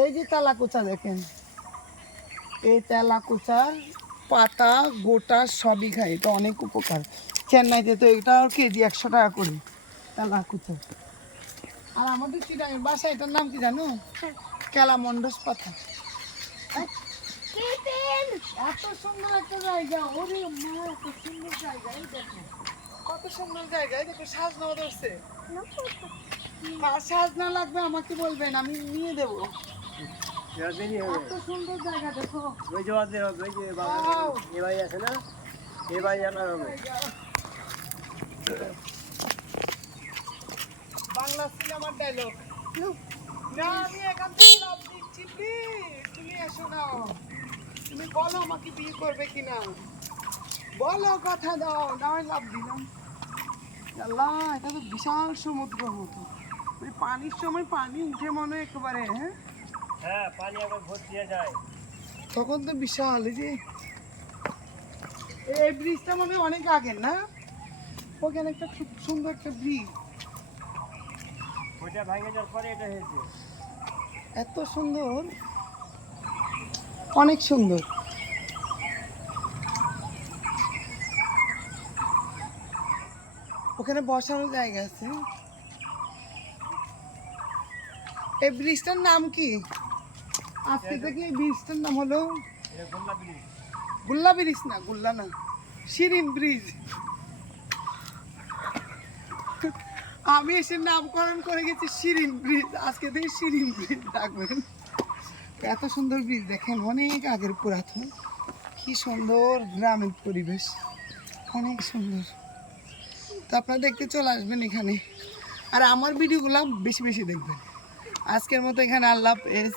এই যে তেলাকুচা দেখেন, এই তেলাকুচার পাতা গোটা সবই খায়, এটা অনেক উপকার। চেন্নাইতে তো এটা কেজি 100 টাকা করে তেলাকুচা। আর আমাদের চিটাঙের বাসা, এটার নাম কি জানো? কেলামন্ডস পাতা। এত সুন্দর একটা জায়গা, ওরে মা, এত সুন্দর জায়গা। এই দেখো কত সুন্দর জায়গা। এই দেখো সাজনাও ধরছে। কার সাজনা লাগবে আমাকে বলবেন, আমি নিয়ে দেবো। এত সুন্দর জায়গা দেখো। Wow! বাংলা সিনেমার ডায়লগ। না, আমি এখান থেকে লাভ দিচ্ছি, প্লিজ তুমি এসো না। তুমি বলো আমাকে বিয়ে করবে কিনা, বলো, কথা দাও, না হয় লাভ দিলাম। আল্লাহ, এটা তো বিশাল সমুদ্র মতো, মানে পানির সময় পানি উঠে মনে হয় একেবারে। হ্যাঁ হ্যাঁ, পানি আবার ভর্তি হয়ে যায়। তখন তো বিশাল। এই যে এই ব্রিজটা মনে হয় অনেক আগের না? ওখানে একটা খুব সুন্দর একটা ব্রিজ, ওইটা ভেঙে যাওয়ার পরে এটা হয়েছে। এত সুন্দর, অনেক সুন্দর। ওখানে বসানোর জায়গা আছে। এই ব্রিজটার নাম কি? আজকে থেকে এই ব্রিজটার নাম হলো এটা গোল্লা ব্রিজ। গুল্লা ব্রিজ না, গুল্লা না, শিরিন ব্রিজ। আমি এসে নামকরণ করে গেছি শিরিন ব্রিজ, আজকে থেকে শিরিন ব্রিজ ডাকবেন। এত সুন্দর ব্রিজ দেখেন, অনেক আগের পুরাতন। কি সুন্দর গ্রামের পরিবেশ, অনেক সুন্দর। তো আপনারা দেখতে চলে আসবেন এখানে, আর আমার ভিডিওগুলো বেশি বেশি দেখবেন। আজকের মতো এখানে আল্লাহ হাফেজ।